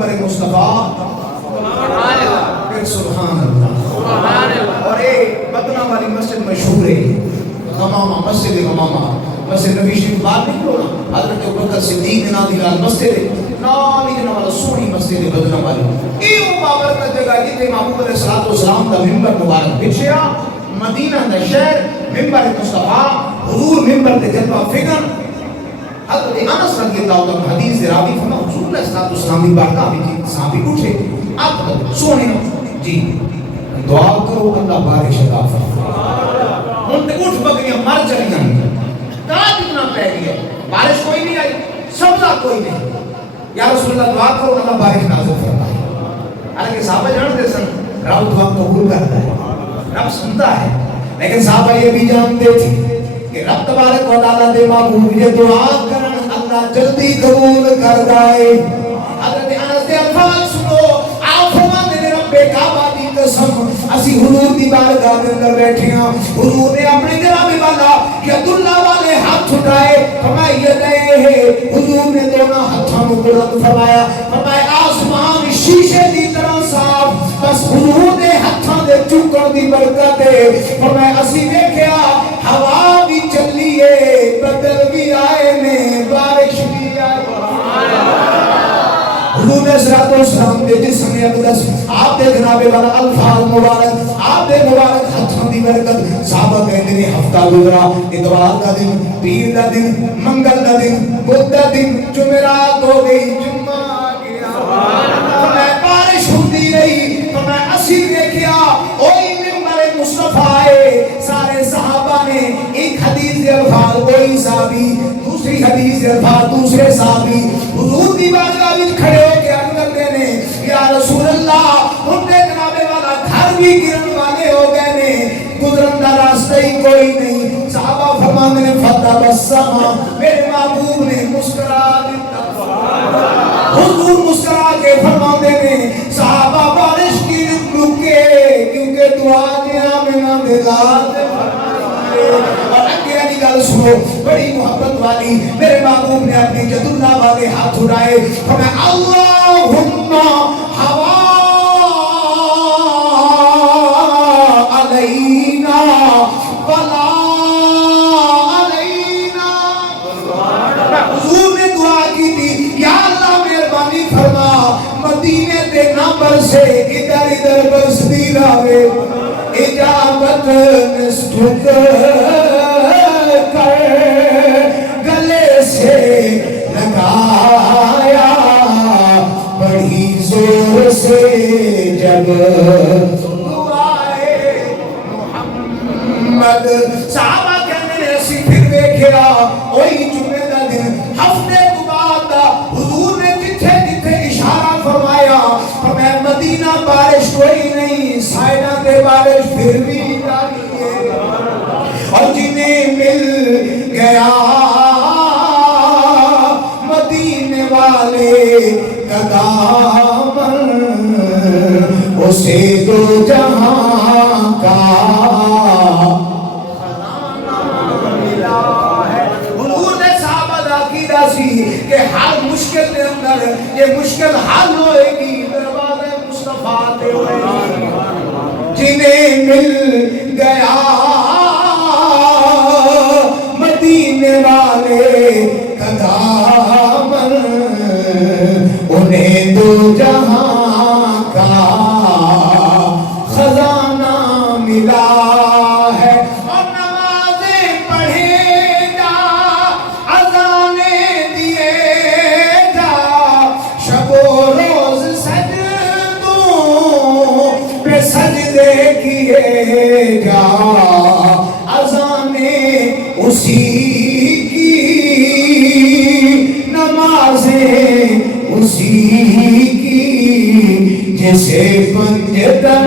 ممبر مصطفیٰ پھر سبحان اللہ. اور ایک بدنا والی مسجد مشہور ہے غمامہ، مسجد غمامہ. مسجد نبی شریف بات نہیں کرو نا، حضرت ابوبکر صدیق نے نام دیا مسجد نالی جنا والا سونی مسجد بدنا والی. یہ بابرکت جگہ جتے محبوب علیہ السلام کا ممبر مبارک بچھیا. مدینہ دا شہر ممبر مصطفیٰ حضور ممبر دے جلوہ فکر. حضرت انس رضی اللہ عنہ حدیث راوی فرما حضور علیہ السلام کی بارگاہ میں تھی، صحابی پوچھے آپ سونے جی دعا کرو اللہ بارش عطا فرمائے. ان تے اٹھ بکریاں مر چلیاں، کہاں کتنا پہ گیا، بارش کوئی نہیں آئی، سبزہ کوئی نہیں. یا رسول اللہ دعا کرو اللہ بارش نازل فرمائے. حالانکہ صحابہ جانتے سن رب دعا قبول کرتا ہے، رب سنتا ہے، لیکن صحابہ یہ بھی جانتے تھے کہ رب تبارک و تعالیٰ دے محبوب یہ دعا کرن اللہ جلدی قبول کر دائے. حضرت انس دے الفاظ سنو، آپ فرماتے ہیں رب کعبہ دی قسم اسی حضور دی بارگاہ دے اندر بیٹھے ہیں، حضور نے اپنے جناب والا ید اللہ والے ہاتھ اٹھائے، فرمایا یدیہ، حضور نے دونوں ہاتھوں کو بلند فرمایا، فرمایا آسمان شیشے دی طرح صاف، بس حضور نے ہاتھوں دے چکن دی برکت ہے. فرمایا اسی دیکھیا ہوا بھی چلی ہے، بدل بھی آئے نے، بارش بھی آئے. حضور نے صراط والسلام دے جسم اقدس آپ دے جناب والا الفاظ مبارک آپ دے مبارک ہاتھوں دی برکت. صحابہ کہتے ہیں ہفتہ گزرا، اتوار کا دن، پیر کا دن، منگل کا دن، بدھ کا دن، جمعرات ہو گئی، جمعہ آ گیا، میں بارش ہوتی رہی. تو میں اسی دیکھیا اوہی ممبر مصطفیٰ ہے. سارے صحابہ نے ایک حدیث کے الفاظ کوئی صحابی، دوسری حدیث کے الفاظ دوسرے صحابی حضور دی بارگاہ وچ کھڑے ہو کے عرض کرتے ہیں یا رسول اللہ ان کے جناب والا گھر بھی گرن والے ہو گئے نے، گزرن دا راستہ ہی کوئی نہیں. صحابہ فرماتے ہیں فتبسم، میرے محبوب نے مسکرا دیتا. حضور مسکرا کے فرماتے ہیں صحابہ بارش کی رکے کیونکہ دعا دیا میں دلات. اور اگے والی گل سنو بڑی محبت والی، میرے محبوب نے اپنی ید اللہ والے ہاتھ اٹھائے، فرمایا اللہم ہوا علینا ولا علینا. حضور نے دعا کی تھی یا اللہ مہربانی فرما مدینے تے نہ برسے، ادھر ادھر برستی رہے. اجابت نسبت کر گلے سے لگایا بڑی زور سے جب دعائے محمد. صحابہ کہنے نے اسی پھر دیکھیا وہی جمعے دا دن ہفتے تو بعد حضور نے جتھے جتھے اشارہ فرمایا، فرمایا مدینہ بارش کوئی نہیں، سائنہ تے بارش پھر بھی جاری ہے. اور جنہیں مل گیا مدینے والے کا دامن، اسے دو جہاں کا کہ ہر مشکل کے اندر یہ مشکل حل ہوئے گی، دروازے مصطفیٰ تے ہوئے گی. جنہیں مل گیا مدینے والے کا دامن، انہیں دو جہاں کا خزانہ ملا ہے. جا اذانیں اسی کی، نمازیں اسی کی، جسے پنجتن